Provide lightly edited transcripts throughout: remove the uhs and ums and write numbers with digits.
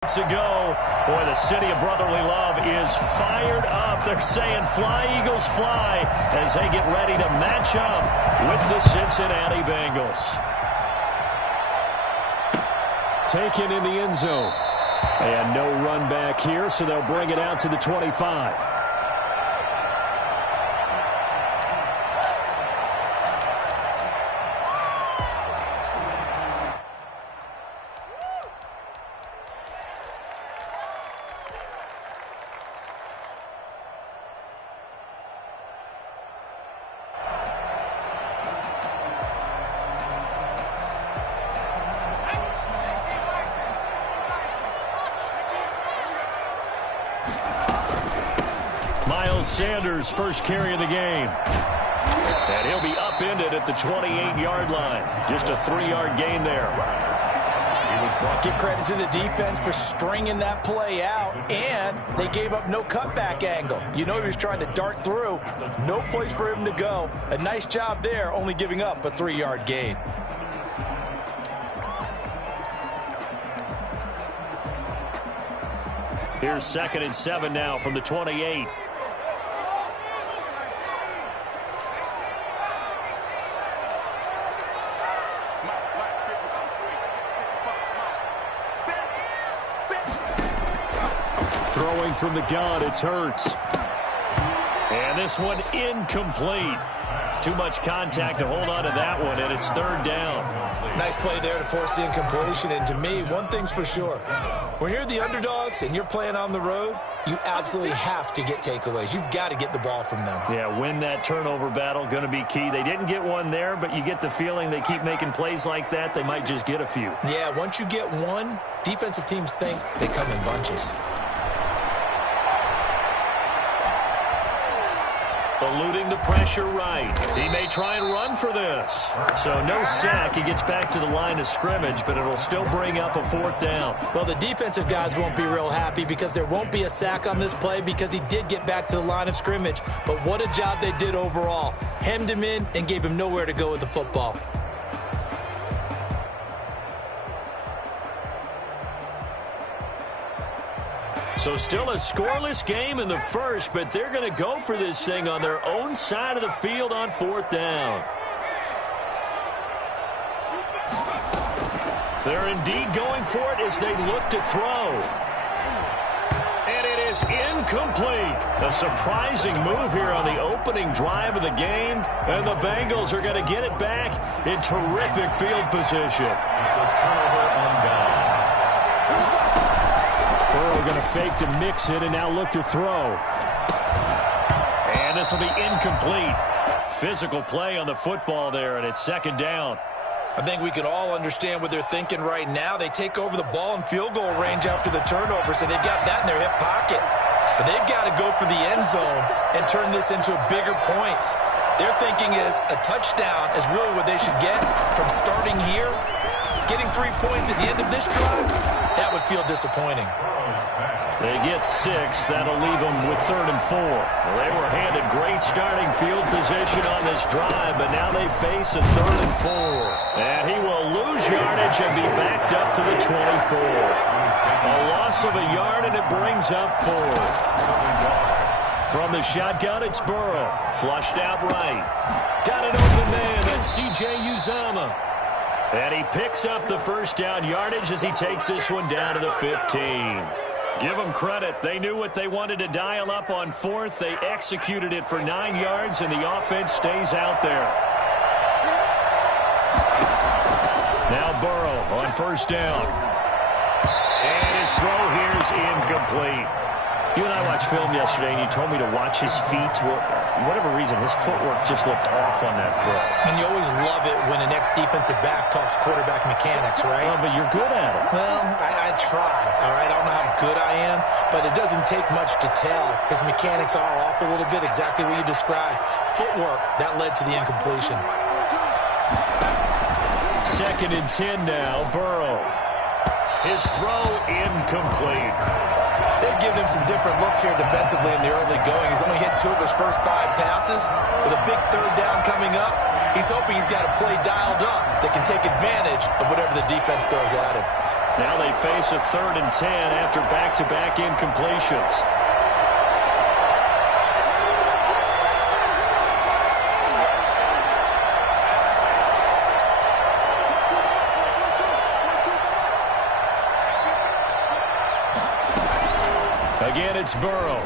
Ago. Boy, the city of brotherly love is fired up. They're saying fly, Eagles, fly, as they get ready to match up with the Cincinnati Bengals. Taken in the end zone. And no run back here, so they'll bring it out to the 25. Sanders' first carry of the game. And he'll be upended at the 28-yard line. Just a 3-yard gain there. Give credit to the defense for stringing that play out, and they gave up no cutback angle. You know he was trying to dart through. No place for him to go. A nice job there, only giving up a 3-yard gain. Here's 2nd and 7 now from the 28. Throwing from the gun, it's Hurts. And this one incomplete. Too much contact to hold on to that one, and it's 3rd down. Nice play there to force the incompletion, and to me, one thing's for sure. When you're the underdogs and you're playing on the road, you absolutely have to get takeaways. You've got to get the ball from them. Yeah, win that turnover battle, going to be key. They didn't get one there, but you get the feeling they keep making plays like that, they might just get a few. Yeah, once you get one, defensive teams think they come in bunches. Eluding the pressure right. He may try and run for this. So no sack. He gets back to the line of scrimmage, but it'll still bring up a 4th down. Well, the defensive guys won't be real happy because there won't be a sack on this play because he did get back to the line of scrimmage. But what a job they did overall. Hemmed him in and gave him nowhere to go with the football. So still a scoreless game in the first, but they're going to go for this thing on their own side of the field on 4th down. They're indeed going for it as they look to throw. And it is incomplete. A surprising move here on the opening drive of the game, and the Bengals are going to get it back in terrific field position. Burrow going to fake to mix it and now look to throw. And this will be incomplete. Physical play on the football there, and it's 2nd down. I think we can all understand what they're thinking right now. They take over the ball in field goal range after the turnover, so they've got that in their hip pocket. But they've got to go for the end zone and turn this into bigger points. Their thinking is a touchdown is really what they should get from starting here. Getting 3 points at the end of this drive, that would feel disappointing. They get 6. That'll leave them with 3rd and 4. Well, they were handed great starting field position on this drive, but now they face a 3rd and 4. And he will lose yardage and be backed up to the 24. A loss of a yard, and it brings up 4th. From the shotgun, it's Burrow. Flushed out right. Got an open man. That's C.J. Uzomah. And he picks up the 1st down yardage as he takes this one down to the 15. Give them credit. They knew what they wanted to dial up on 4th. They executed it for 9 yards, and the offense stays out there. Now Burrow on 1st down. And his throw here is incomplete. You and I watched film yesterday, and you told me to watch his feet. For whatever reason, his footwork just looked off on that throw. And you always love it when an ex-defensive back talks quarterback mechanics, right? Oh, but you're good at it. Well, I try, all right? I don't know how good I am, but it doesn't take much to tell. His mechanics are off a little bit, exactly what you described. Footwork, that led to the incompletion. 2nd and 10 now, Burrow. His throw incomplete. They've given him some different looks here defensively in the early going. He's only hit 2 of his first 5 passes. With a big 3rd down coming up, he's hoping he's got a play dialed up that can take advantage of whatever the defense throws at him. Now they face a 3rd and 10 after back-to-back incompletions. Again, it's Burrow.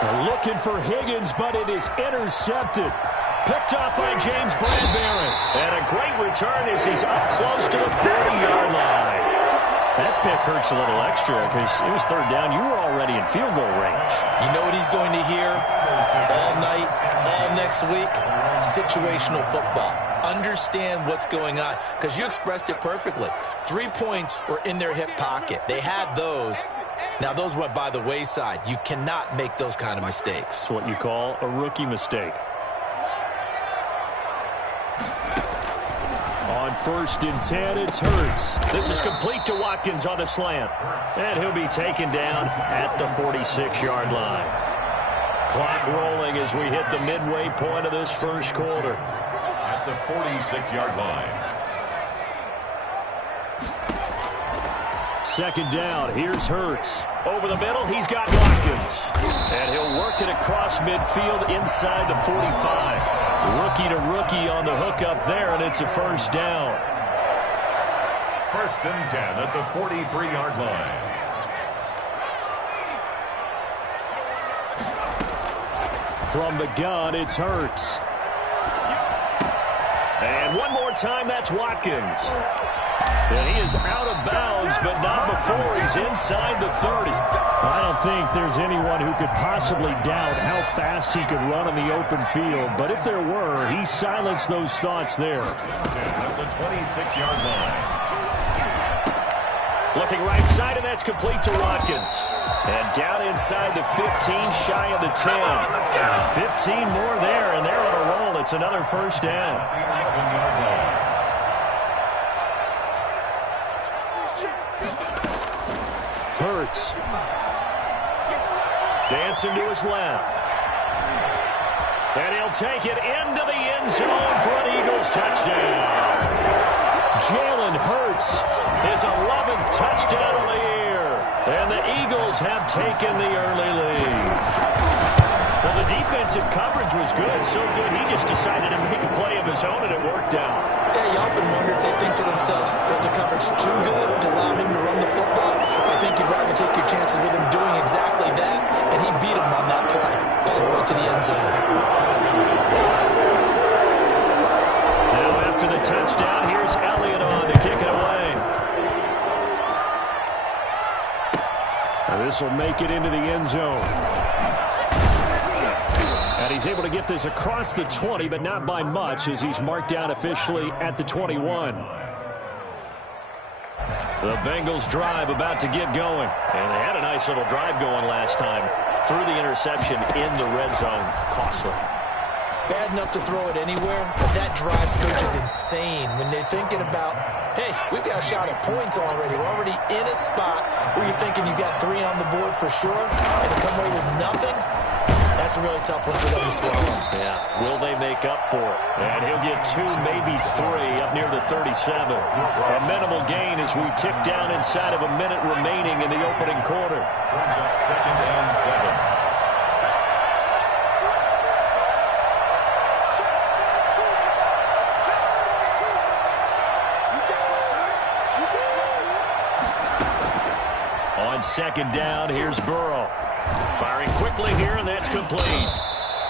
They're looking for Higgins, but it is intercepted. Picked off by James Bradbury. And a great return as he's up close to the 40-yard line. That pick hurts a little extra because it was 3rd down. You were already in field goal range. You know what he's going to hear all night, all next week? Situational football. Understand what's going on because you expressed it perfectly. 3 points were in their hip pocket. They had those. Now, those went by the wayside. You cannot make those kind of mistakes. It's what you call a rookie mistake. On 1st and 10, it's Hurts. This is complete to Watkins on the slant. And he'll be taken down at the 46-yard line. Clock rolling as we hit the midway point of this first quarter. At the 46-yard line. 2nd down, here's Hurts. Over the middle, he's got Watkins. And he'll work it across midfield inside the 45. Rookie to rookie on the hook up there, and it's a 1st down. 1st and 10 at the 43-yard line. From the gun, it's Hurts. And one more time, that's Watkins. And he is out of bounds, but not before he's inside the 30. I don't think there's anyone who could possibly doubt how fast he could run in the open field. But if there were, he silenced those thoughts there. At the 26-yard line. Looking right side, and that's complete to Watkins. And down inside the 15, shy of the 10. 15 more there, and they're on a roll. It's another 1st down. Hurts. Dancing to his left. And he'll take it into the end zone for an Eagles touchdown. Jalen Hurts, his 11th touchdown of the year. And the Eagles have taken the early lead. Well, the defensive coverage was good, so good he just decided to make a play of his own, and it worked out. Yeah, you often wonder if they think to themselves, was the coverage too good to allow him to run the football? I think you'd rather take your chances with him doing exactly that, and he beat him on that play all the way to the end zone. Now after the touchdown, here's Elliott on to kick it away. Now this will make it into the end zone. And he's able to get this across the 20, but not by much, as he's marked down officially at the 21. The Bengals drive about to get going. And they had a nice little drive going last time. Threw the interception in the red zone. Costly. Bad enough to throw it anywhere, but that drives coaches insane when they're thinking about, hey, we've got a shot at points already. We're already in a spot where you're thinking you got 3 on the board for sure, and to come away with nothing, that's a really tough one for them to swallow. Yeah, will they make up for it? And he'll get 2, maybe 3 up near the 37. A minimal gain as we tick down inside of a minute remaining in the opening quarter. Brings up 2nd and 7. On 2nd down, here's Burrow. Firing quickly here, and that's complete.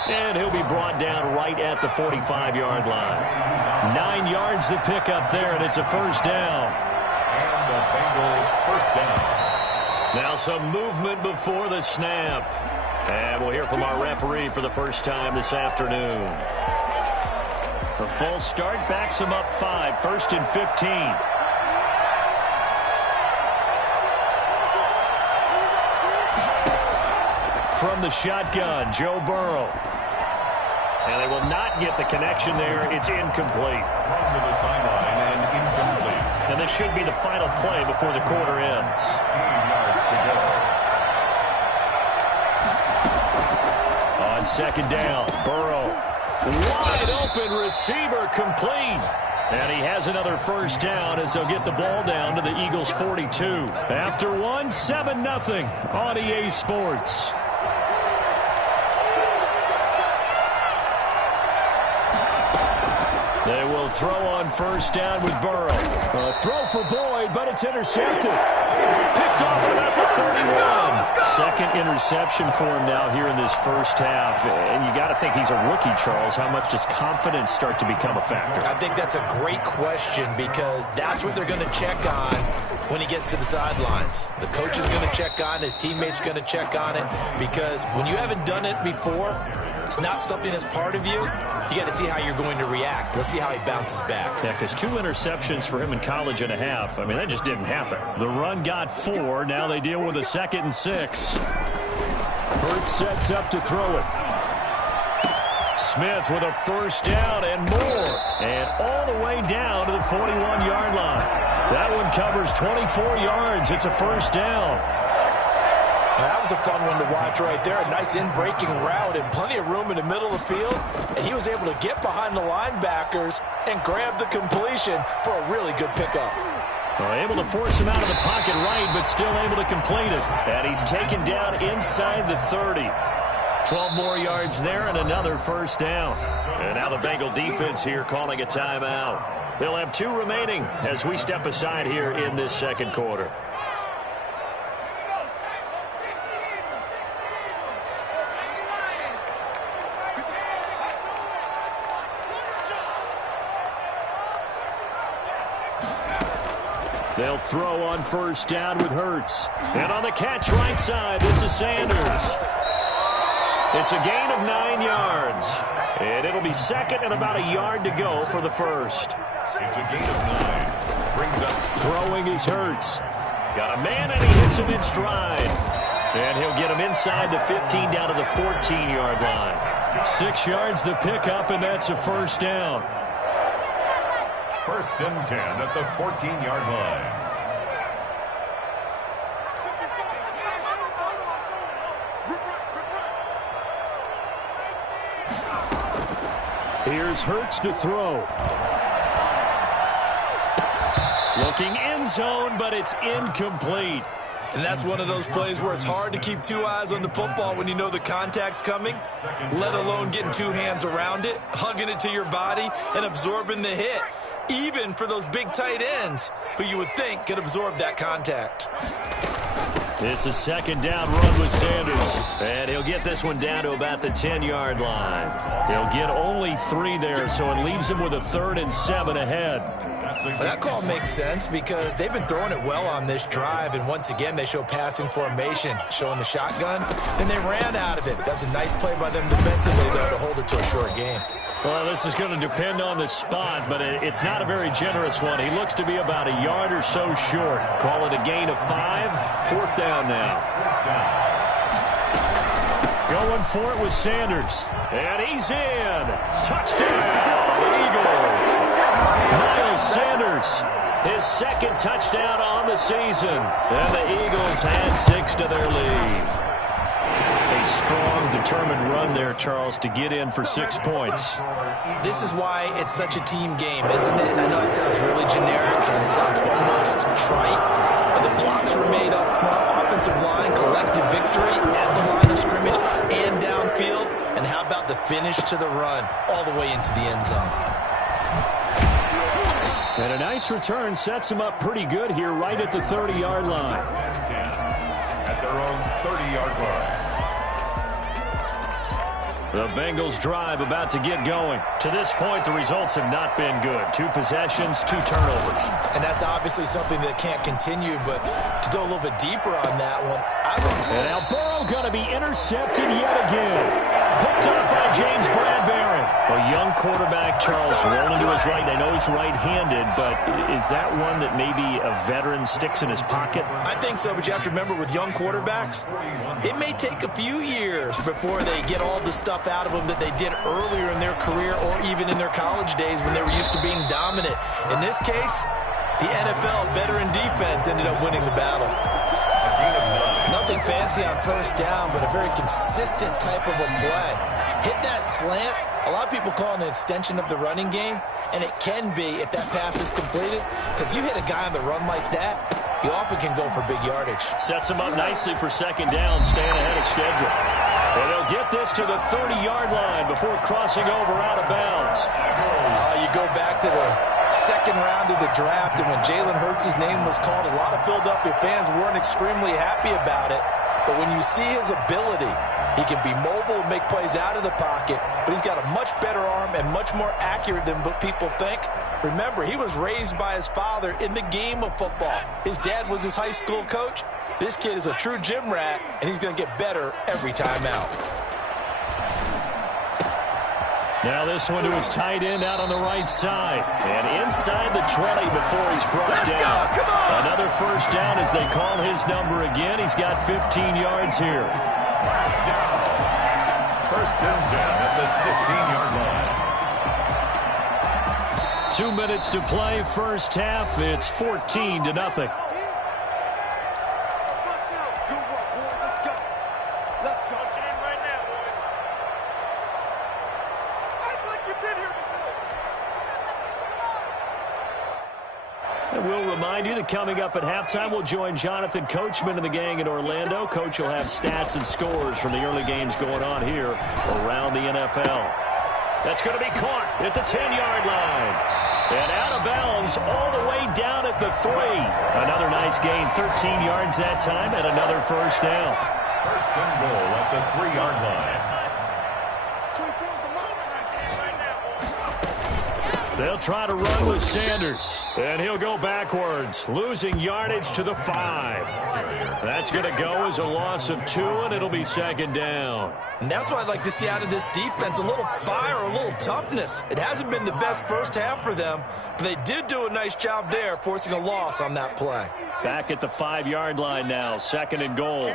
And he'll be brought down right at the 45-yard line. 9 yards to pick up there, and it's a 1st down. And the Bengals 1st down. Now some movement before the snap. And we'll hear from our referee for the first time this afternoon. The full start backs him up 5, 1st and 15. From the shotgun, Joe Burrow. And they will not get the connection there. It's incomplete. Run to the sideline and incomplete. And this should be the final play before the quarter ends. 15 yards to go. On 2nd down, Burrow. Wide open receiver complete. And he has another first down as they'll get the ball down to the Eagles' 42. After one, 7-0 on EA Sports. They will throw on first down with Burrow. A throw for Boyd, but it's intercepted. Picked off at about the 31. Second interception for him now here in this first half. And you got to think he's a rookie, Charles. How much does confidence start to become a factor? I think that's a great question because that's what they're going to check on when he gets to the sidelines. The coach is going to check on, his teammates are going to check on it, because when you haven't done it before, it's not something that's part of you. You got to see how you're going to react. Let's see how he bounces back. Yeah, because 2 interceptions for him in college and a half. I mean, that just didn't happen. The run got 4. Now they deal with a 2nd and 6. Hurts sets up to throw it. Smith with a first down and more. And all the way down to the 41-yard line. That one covers 24 yards. It's a first down. Now, that was a fun one to watch right there. A nice in-breaking route and plenty of room in the middle of the field. And he was able to get behind the linebackers and grab the completion for a really good pickup. Able to force him out of the pocket right, but still able to complete it. And he's taken down inside the 30. 12 more yards there and another first down. And now the Bengal defense here calling a timeout. They'll have 2 remaining as we step aside here in this second quarter. They'll throw on first down with Hurts. And on the catch right side, this is Sanders. It's a gain of 9 yards. And it'll be second and about a yard to go for the first. It's a gain of 9. Brings up throwing is Hurts. Got a man and he hits him in stride. And he'll get him inside the 15 down to the 14-yard line. 6 yards the pickup, and that's a first down. 1st and 10 at the 14-yard line. Here's Hurts to throw. Looking end zone, but it's incomplete. And that's one of those plays where it's hard to keep 2 eyes on the football when you know the contact's coming, let alone getting 2 hands around it, hugging it to your body, and absorbing the hit. Even for those big tight ends who you would think could absorb that contact. It's a 2nd down run with Sanders. And he'll get this one down to about the 10-yard line. He'll get only 3 there, so it leaves him with a 3rd and 7 ahead. Well, that call makes sense because they've been throwing it well on this drive, and once again they show passing formation, showing the shotgun. Then they ran out of it. That's a nice play by them defensively, though, to hold it to a short game. Well, this is going to depend on the spot, but it's not a very generous one. He looks to be about a yard or so short. Call it a gain of 5. 4th down now. Going for it with Sanders. And he's in. Touchdown, Eagles. Miles Sanders, his 2nd touchdown on the season. And the Eagles had 6 to their lead. A strong, determined run there, Charles, to get in for 6 points. This is why it's such a team game, isn't it? And I know it sounds really generic and it sounds almost trite, but the blocks were made up front, offensive line, collective victory at the line of scrimmage and downfield. And how about the finish to the run all the way into the end zone? And a nice return sets him up pretty good here right at the 30-yard line. At their own 30-yard line. The Bengals drive about to get going. To this point, the results have not been good. 2 possessions, 2 turnovers. And that's obviously something that can't continue, but to go a little bit deeper on that one, and now Burrow going to be intercepted yet again. Picked up by James Bradbury. A young quarterback, Charles, rolling to his right. I know he's right-handed, but is that one that maybe a veteran sticks in his pocket? I think so, but you have to remember with young quarterbacks, it may take a few years before they get all the stuff out of them that they did earlier in their career or even in their college days when they were used to being dominant. In this case, the NFL veteran defense ended up winning the battle. Nothing fancy on first down, but a very consistent type of a play. Hit that slant, A lot of people call it an extension of the running game, and it can be if that pass is completed, because you hit a guy on the run like that, he often can go for big yardage. Sets him up nicely for second down, staying ahead of schedule. And they'll get this to the 30-yard line before crossing over out of bounds. You go back to the second round of the draft, and when Jalen Hurts' name was called, a lot of Philadelphia fans weren't extremely happy about it. But when you see his ability, he can be mobile, make plays out of the pocket, but he's got a much better arm and much more accurate than what people think. Remember, he was raised by his father in the game of football. His dad was his high school coach. This kid is a true gym rat, and he's going to get better every time out. Now this one to his tight end out on the right side. And inside the 20 before he's brought down. Another first down as they call his number again. He's got 15 yards here. First and 10 at the 16-yard line. 2 minutes to play, first half. It's 14-0. And we'll remind you that coming up at halftime, we'll join Jonathan Coachman and the gang in Orlando. Coach will have stats and scores from the early games going on here around the NFL. That's going to be caught at the 10-yard line. And out of bounds all the way down at the 3. Another nice gain, 13 yards that time, and another first down. First and goal at the 3-yard line. They'll try to run with Sanders, and he'll go backwards, losing yardage to the 5. That's going to go as a loss of 2, and it'll be second down. And that's what I'd like to see out of this defense, a little fire, a little toughness. It hasn't been the best first half for them, but they did do a nice job there, forcing a loss on that play. Back at the 5-yard line now, second and goal.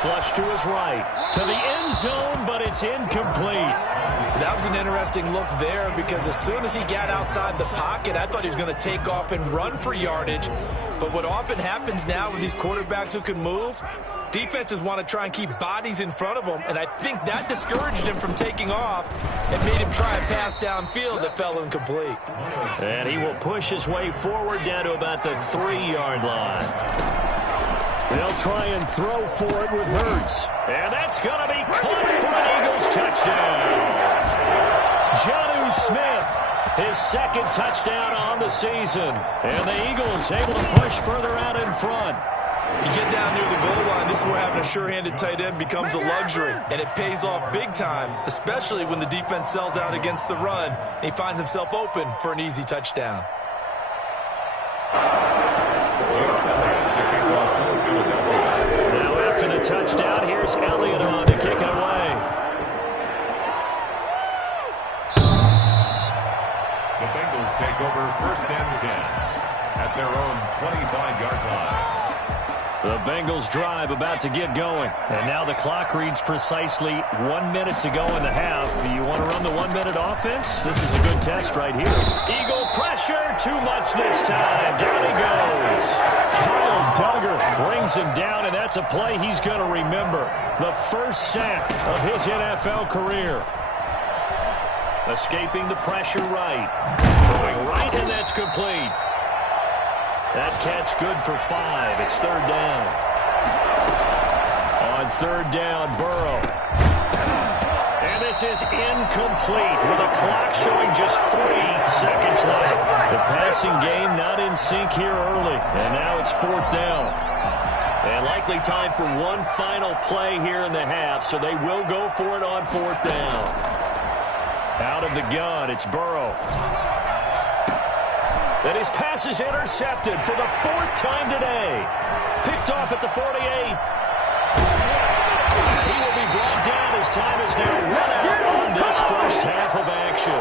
Flush to his right, to the end zone, but it's incomplete. That was an interesting look there because as soon as he got outside the pocket, I thought he was going to take off and run for yardage. But what often happens now with these quarterbacks who can move, defenses want to try and keep bodies in front of them, and I think that discouraged him from taking off and made him try a pass downfield that fell incomplete. And he will push his way forward down to about the 3-yard line. They'll try and throw for it with Hurts. And that's going to be caught for an Eagles touchdown. Jonnu Smith, his second touchdown on the season. And the Eagles able to push further out in front. You get down near the goal line, this is where having a sure-handed tight end becomes a luxury. And it pays off big time, especially when the defense sells out against the run. And he finds himself open for an easy touchdown. Now after the touchdown, here's Elliott on to kick it away. The Bengals take over first and 10 at their own 25-yard line. The Bengals drive about to get going. And now the clock reads precisely 1 minute to go in the half. You want to run the 1-minute offense? This is a good test right here. Eagle pressure, too much this time. Down he goes. Kyle Duggar brings him down, and that's a play he's going to remember. The first sack of his NFL career. Escaping the pressure right. Throwing right, and that's complete. That catch good for 5. It's third down. On third down, Burrow. And this is incomplete with a clock showing just 3 seconds left. The passing game not in sync here early. And now it's fourth down. And likely time for one final play here in the half, so they will go for it on fourth down. Out of the gun, it's Burrow. And his pass is intercepted for the 4th time today. Picked off at the 48. He will be brought down as time is now run out on this first half of action.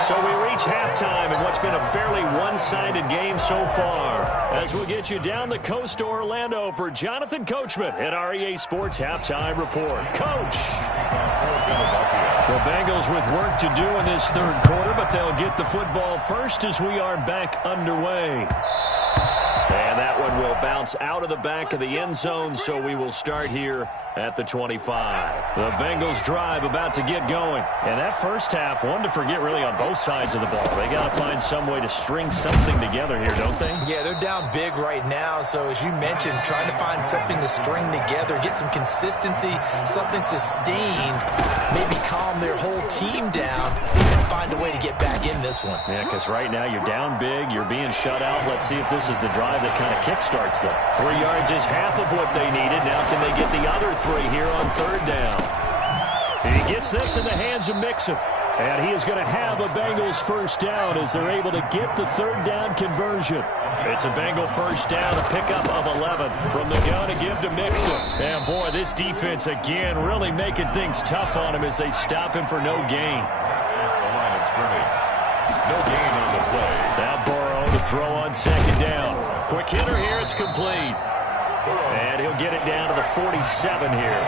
So we reach halftime in what's been a fairly one-sided game so far. As we get you down the coast to Orlando for Jonathan Coachman at our EA Sports Halftime Report. Coach! The Bengals with work to do in this third quarter, but they'll get the football first as we are back underway. And that one will bounce out of the back of the end zone, so we will start here at the 25. The Bengals drive about to get going. And that first half, one to forget really on both sides of the ball. They got to find some way to string something together here, don't they? Yeah, they're down big right now. So as you mentioned, trying to find something to string together, get some consistency, something sustained, maybe calm their whole team down and find a way to get back in this one. Yeah, because right now you're down big, you're being shut out. Let's see if this is the drive that kind of kickstarts them. 3 yards is half of what they needed. Now can they get the other 3 here on third down? He gets this in the hands of Mixon. And he is going to have a Bengals first down as they're able to get the third down conversion. It's a Bengal first down, a pickup of 11 from the gun to give to Mixon. And boy, this defense again really making things tough on him as they stop him for no gain. The line of scrimmage. No gain on the play. Now Burrow to throw on second down. Quick hitter here, it's complete. And he'll get it down to the 47 here.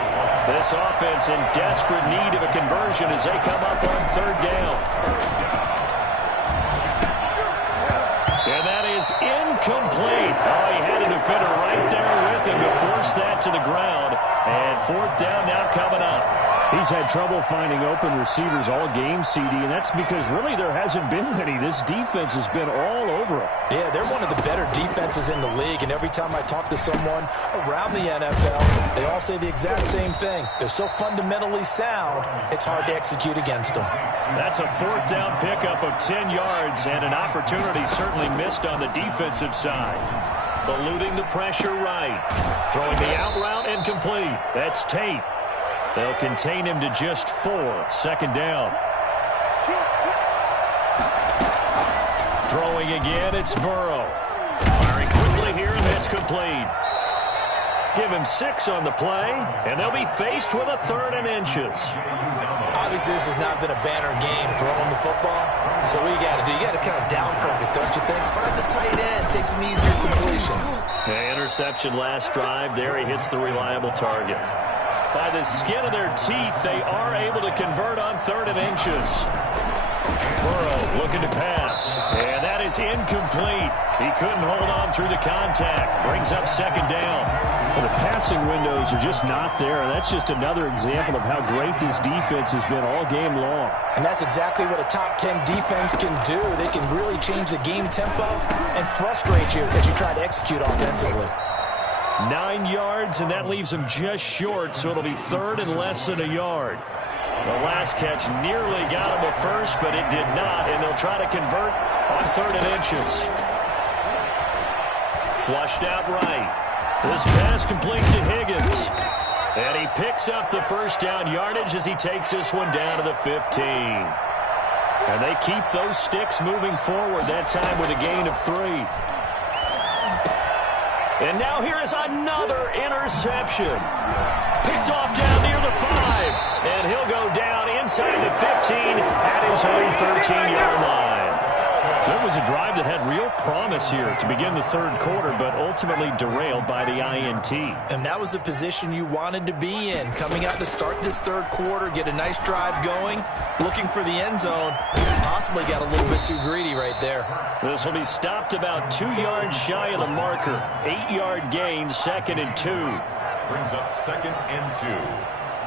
This offense in desperate need of a conversion as they come up on third down. And that is incomplete. Oh, he had a defender right there with him to force that to the ground. And fourth down now coming up. He's had trouble finding open receivers all game, CD, and that's because really there hasn't been many. This defense has been all over him. Yeah, they're one of the better defenses in the league, and every time I talk to someone around the NFL, they all say the exact same thing. They're so fundamentally sound, it's hard to execute against them. That's a fourth down pickup of 10 yards, and an opportunity certainly missed on the defensive side. Eluding the pressure right. Throwing the out route incomplete. That's Tate. They'll contain him to just 4. Second down. Throwing again, it's Burrow. Firing quickly here, and that's complete. Give him 6 on the play, and they'll be faced with a 3rd and inches. Obviously, this has not been a banner game throwing the football. So what you got to do, you got to kind of down focus, don't you think? Find the tight end, take some easier completions. The interception last drive. There he hits the reliable target. By the skin of their teeth, they are able to convert on 3rd and inches. Burrow looking to pass, and that is incomplete. He couldn't hold on through the contact. Brings up second down. Well, the passing windows are just not there. That's just another example of how great this defense has been all game long. And that's exactly what a top 10 defense can do. They can really change the game tempo and frustrate you as you try to execute offensively. 9 yards, and that leaves them just short, so it'll be 3rd and less than a yard. The last catch nearly got him at first, but it did not, and they'll try to convert on 3rd and inches. Flushed out right. This pass complete to Higgins. And he picks up the first down yardage as he takes this one down to the 15. And they keep those sticks moving forward, that time with a gain of 3. And now here is another interception. Picked off down near the 5. And he'll go down inside the 15 at his own 13-yard line. So it was a drive that had real promise here to begin the third quarter, but ultimately derailed by the INT. And that was the position you wanted to be in. Coming out to start this third quarter, get a nice drive going, looking for the end zone. Possibly got a little bit too greedy right there. This will be stopped about 2 yards shy of the marker. 8-yard gain, 2nd and 2. Brings up 2nd and 2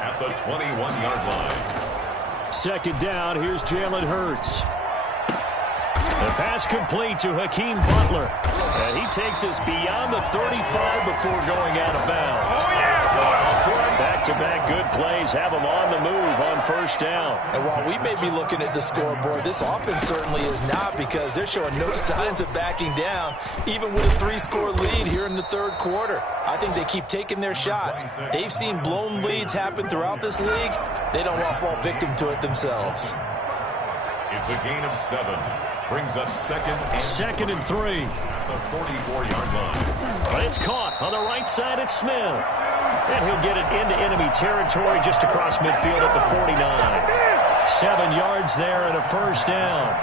at the 21-yard line. Second down, here's Jalen Hurts. The pass complete to Hakeem Butler. And he takes us beyond the 35 before going out of bounds. Oh, yeah! Back-to-back good plays have them on the move on first down. And while we may be looking at the scoreboard, this offense certainly is not, because they're showing no signs of backing down, even with a 3-score lead here in the third quarter. I think they keep taking their shots. They've seen blown leads happen throughout this league. They don't want to fall victim to it themselves. It's a gain of 7. Brings up 2nd and 3. At the 44-yard line. But it's caught on the right side at Smith. And he'll get it into enemy territory just across midfield at the 49. 7 yards there and a first down.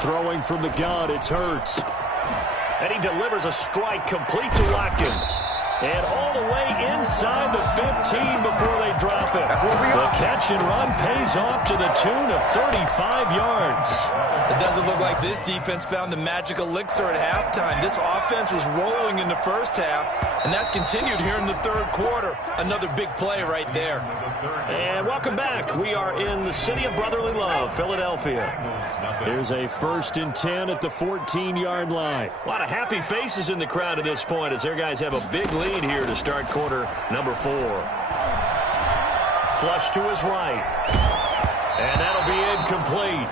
Throwing from the gun, it's Hurts. And he delivers a strike complete to Watkins. And all the way inside the 15 before they drop it. The catch and run pays off to the tune of 35 yards. It doesn't look like this defense found the magic elixir at halftime. This offense was rolling in the first half, and that's continued here in the third quarter. Another big play right there. And welcome back. We are in the city of brotherly love, Philadelphia. Here's a 1st and 10 at the 14-yard line. A lot of happy faces in the crowd at this point as their guys have a big lead here to start quarter number 4. Flush to his right. And that'll be incomplete.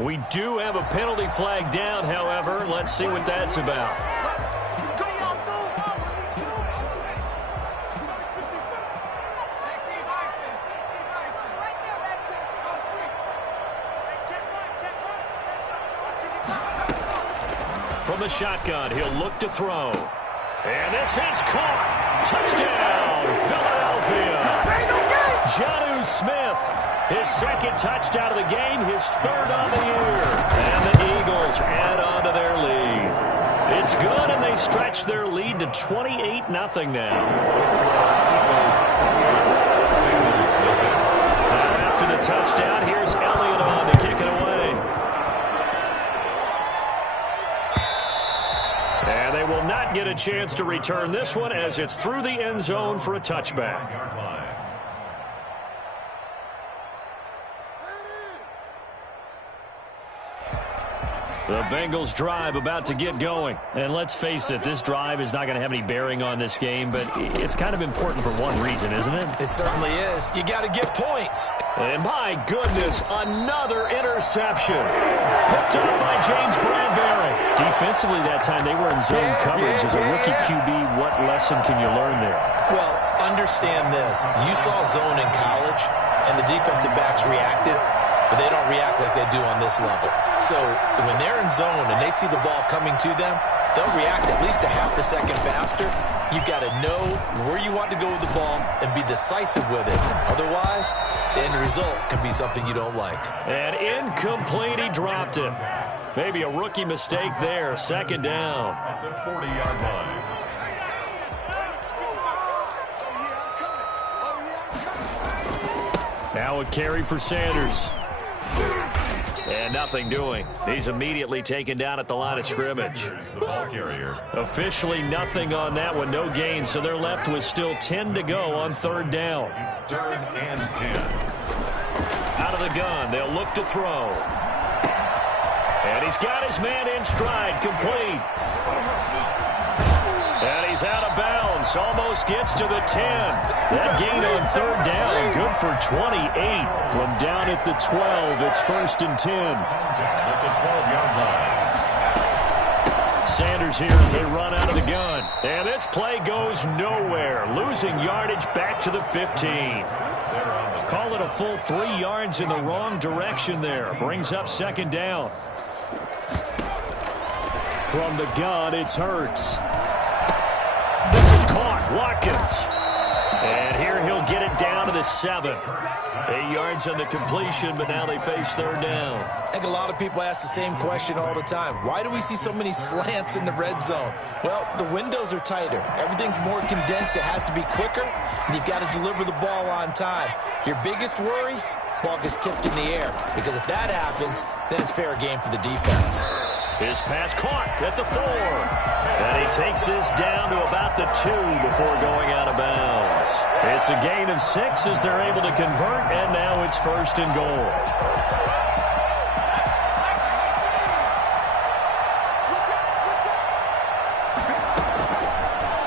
We do have a penalty flag down, however. Let's see what that's about. From the shotgun, he'll look to throw. And this is caught. Touchdown, Philadelphia. Jonnu Smith, his 2nd touchdown of the game, his 3rd on the year. And the Eagles add on to their lead. It's good, and they stretch their lead to 28-0 now. Now after the touchdown, here's Elliott on to kick it away. And they will not get a chance to return this one as it's through the end zone for a touchback. The Bengals drive about to get going. And let's face it, this drive is not going to have any bearing on this game, but it's kind of important for one reason, isn't it? It certainly is. You got to get points. And my goodness, another interception. Picked up by James Bradbury. Defensively that time, they were in zone coverage. As a rookie QB, what lesson can you learn there? Well, understand this. You saw zone in college, and the defensive backs reacted, but they don't react like they do on this level. So when they're in zone and they see the ball coming to them, they'll react at least a half a second faster. You've got to know where you want to go with the ball and be decisive with it. Otherwise, the end result can be something you don't like. And incomplete, he dropped it. Maybe a rookie mistake there, 2nd down. At the 40-yard line. Now a carry for Sanders. And nothing doing. He's immediately taken down at the line of scrimmage. The ball carrier. Officially nothing on that one, no gain, so they're left with still 10 to go on 3rd down. It's 3rd and 10. Out of the gun, they'll look to throw. And he's got his man in stride, complete. And he's out of bounds, almost gets to the 10. That gain on 3rd down, good for 28. From down at the 12, it's 1st and 10. At the 12-yard line. Sanders here as they run out of the gun. And this play goes nowhere, losing yardage back to the 15. Call it a full 3 yards in the wrong direction there. Brings up 2nd down. From the gun, it's Hurts. This is caught. Watkins. And here he'll get it down to the 7. 8 yards on the completion, but now they face 3rd down. I think a lot of people ask the same question all the time. Why do we see so many slants in the red zone? Well, the windows are tighter. Everything's more condensed. It has to be quicker, and you've got to deliver the ball on time. Your biggest worry? Ball gets tipped in the air, because if that happens, then it's fair game for the defense. His pass caught at the 4. And he takes this down to about the 2 before going out of bounds. It's a gain of 6 as they're able to convert, and now it's 1st and goal.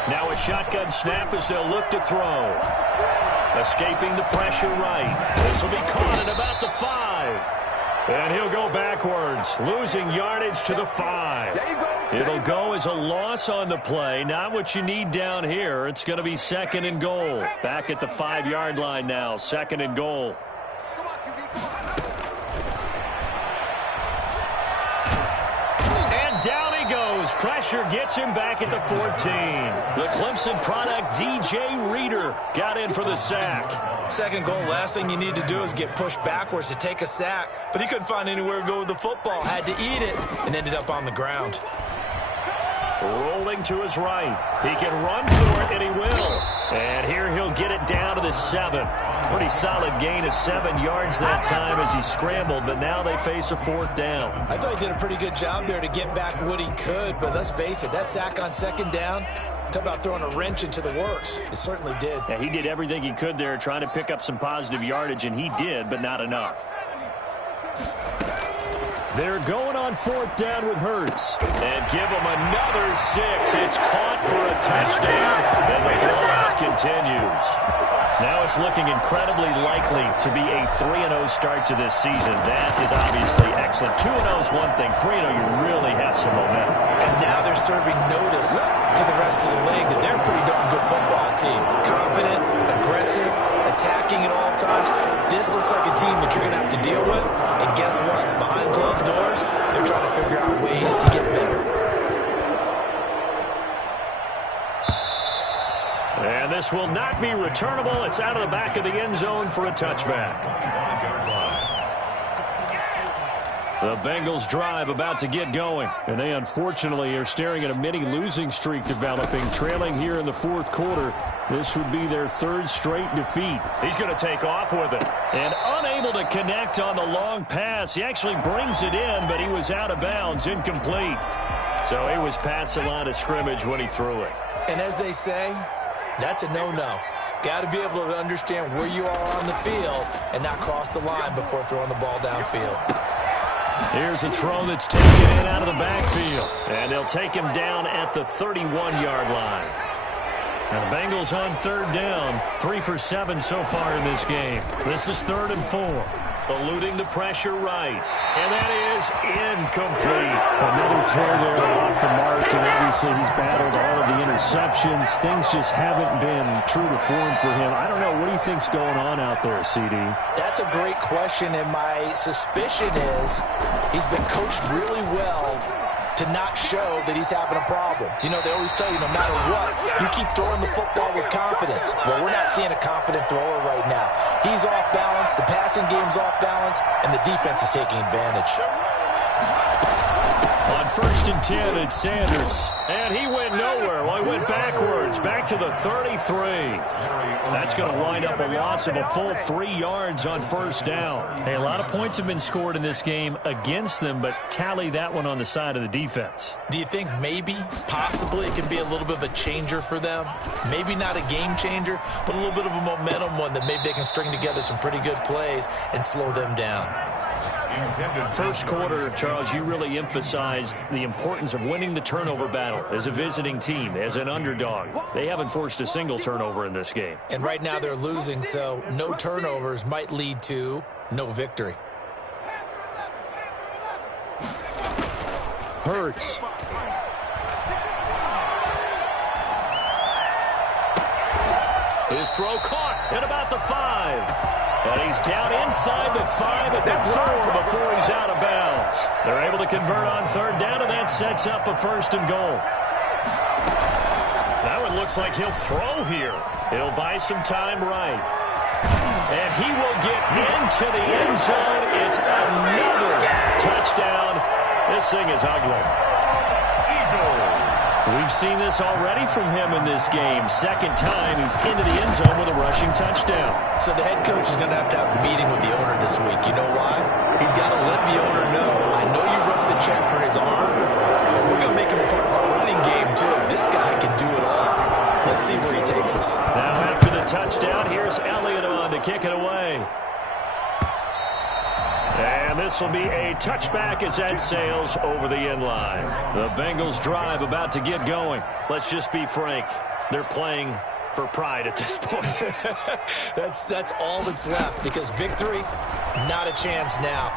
Now a shotgun snap as they'll look to throw. Escaping the pressure right. This will be caught at about the 5. And he'll go backwards, losing yardage to the 5. It'll go as a loss on the play. Not what you need down here. It's going to be 2nd and goal. Back at the 5-yard line now, 2nd and goal. Come on, QB, come on. His pressure gets him back at the 14. The Clemson product, DJ Reader, got in for the sack. Second goal, last thing you need to do is get pushed backwards to take a sack. But he couldn't find anywhere to go with the football. Had to eat it and ended up on the ground. Rolling to his right. He can run for it, and he will. And here he'll get it down to the 7. Pretty solid gain of 7 yards that time as he scrambled, but now they face a 4th down. I thought he did a pretty good job there to get back what he could, but let's face it, that sack on 2nd down, talk about throwing a wrench into the works. It certainly did. Yeah, he did everything he could there trying to pick up some positive yardage, and he did, but not enough. They're going on 4th down with Hurts. And give him another 6. It's caught for a touchdown, and the blowout continues. Now it's looking incredibly likely to be a 3-0 start to this season. That is obviously excellent. 2-0 is one thing. 3-0, you really have some momentum. And now they're serving notice to the rest of the league that they're a pretty darn good football team. Confident, aggressive, attacking at all times. This looks like a team that you're going to have to deal with. And guess what? Behind closed doors, they're trying to figure out ways to get better. And this will not be returnable. It's out of the back of the end zone for a touchback. The Bengals drive about to get going. And they unfortunately are staring at a mini losing streak developing, trailing here in the 4th quarter. This would be their 3rd straight defeat. He's going to take off with it. And unable to connect on the long pass. He actually brings it in, but he was out of bounds, incomplete. So he was past the line of scrimmage when he threw it. And as they say, that's a no-no. Got to be able to understand where you are on the field and not cross the line before throwing the ball downfield. Here's a throw that's taken in out of the backfield. And they'll take him down at the 31-yard line. And the Bengals on 3rd down. 3 for 7 so far in this game. This is 3rd and 4. Eluding the pressure right. And that is incomplete. Another throw there off the mark, and obviously he's battled all of the interceptions. Things just haven't been true to form for him. I don't know. What do you think's going on out there, CD? That's a great question, and my suspicion is he's been coached really well to not show that he's having a problem. You know, they always tell you no matter what, you keep throwing the football with confidence. Well, we're not seeing a confident thrower right now. He's off balance, the passing game's off balance, and the defense is taking advantage. On 1st and 10, it's Sanders. And he went nowhere. Well, he went backwards, back to the 33. That's going to wind up a loss of a full 3 yards on 1st down. Hey, a lot of points have been scored in this game against them, but tally that one on the side of the defense. Do you think maybe, possibly, it can be a little bit of a changer for them? Maybe not a game changer, but a little bit of a momentum one that maybe they can string together some pretty good plays and slow them down. First quarter, Charles, you really emphasized the importance of winning the turnover battle as a visiting team, as an underdog. They haven't forced a single turnover in this game. And right now they're losing, so no turnovers might lead to no victory. Hurts. His throw caught at about the 5. And he's down inside the 5 at the 4 before he's out of bounds. They're able to convert on 3rd down, and that sets up a 1st and goal. That one looks like he'll throw here. He'll buy some time right. And he will get into the end zone. It's another touchdown. This thing is ugly. We've seen this already from him in this game. 2nd time he's into the end zone with a rushing touchdown. So the head coach is going to have a meeting with the owner this week. You know why? He's got to let the owner know, I know you wrote the check for his arm, but we're going to make him a part of our running game too. This guy can do it all. Let's see where he takes us. Now after the touchdown, here's Elliott on to kick it away. And this will be a touchback as that sails over the end line. The Bengals drive about to get going. Let's just be frank. They're playing for pride at this point. That's all that's left, because victory, not a chance now.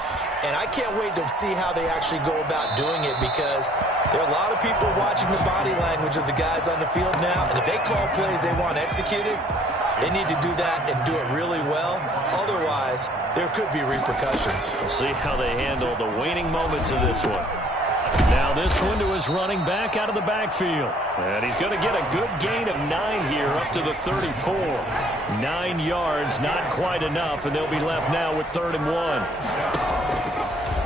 And I can't wait to see how they actually go about doing it, because there are a lot of people watching the body language of the guys on the field now. And if they call plays they want executed, they need to do that and do it really well. Otherwise, there could be repercussions. We'll see how they handle the waning moments of this one. Now this one to his running back out of the backfield. And he's going to get a good gain of 9 here up to the 34. 9 yards, not quite enough, and they'll be left now with 3rd and 1.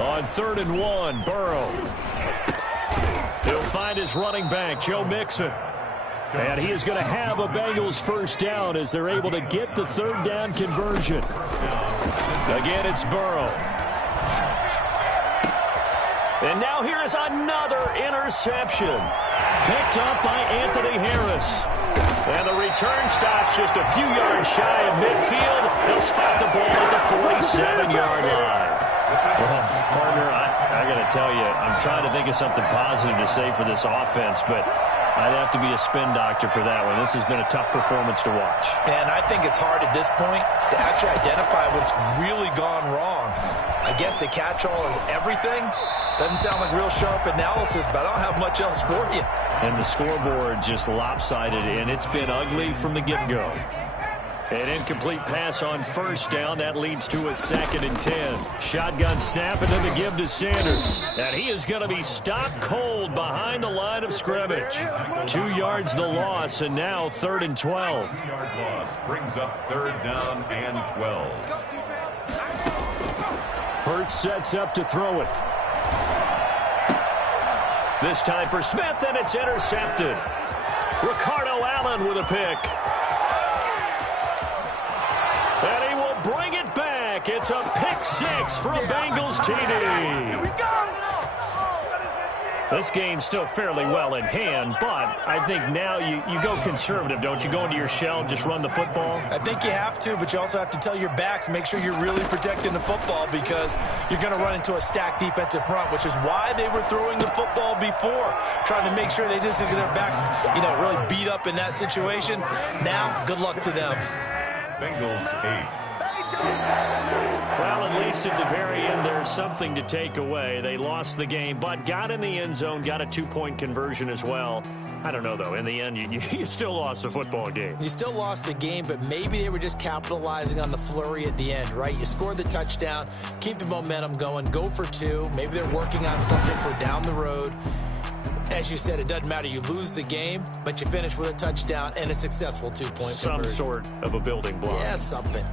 On 3rd and 1, Burrow. He'll find his running back, Joe Mixon. And he is going to have a Bengals first down as they're able to get the 3rd down conversion. Again, it's Burrow. And now here is another interception. Picked up by Anthony Harris. And the return stops just a few yards shy of midfield. They'll spot the ball at the 47-yard line. Well, partner, I got to tell you, I'm trying to think of something positive to say for this offense, but I'd have to be a spin doctor for that one. This has been a tough performance to watch. And I think it's hard at this point to actually identify what's really gone wrong. I guess the catch-all is everything. Doesn't sound like real sharp analysis, but I don't have much else for you. And the scoreboard just lopsided, and it's been ugly from the get-go. An incomplete pass on first down. That leads to a 2nd and 10. Shotgun snap into the give to Sanders. And he is going to be stopped cold behind the line of scrimmage. 2 yards the loss, and now 3rd and 12. 2-yard loss brings up 3rd down and 12. Hurts sets up to throw it. This time for Smith, and it's intercepted. Ricardo Allen with a pick. And he will bring it back. It's a pick 6 for a Bengals TD. Here we go. This game's still fairly well in hand, but I think now you go conservative, don't you? Go into your shell and just run the football? I think you have to, but you also have to tell your backs, make sure you're really protecting the football because you're going to run into a stacked defensive front, which is why they were throwing the football before, trying to make sure they just get their backs, really beat up in that situation. Now, good luck to them. Bengals 8. Well, at least at the very end, there's something to take away. They lost the game, but got in the end zone, got a 2-point conversion as well. I don't know, though. In the end, you still lost the football game. You still lost the game, but maybe they were just capitalizing on the flurry at the end, right? You scored the touchdown, keep the momentum going, go for 2. Maybe they're working on something for down the road. As you said, it doesn't matter. You lose the game, but you finish with a touchdown and a successful 2-point conversion. Some sort of a building block. Yeah, something.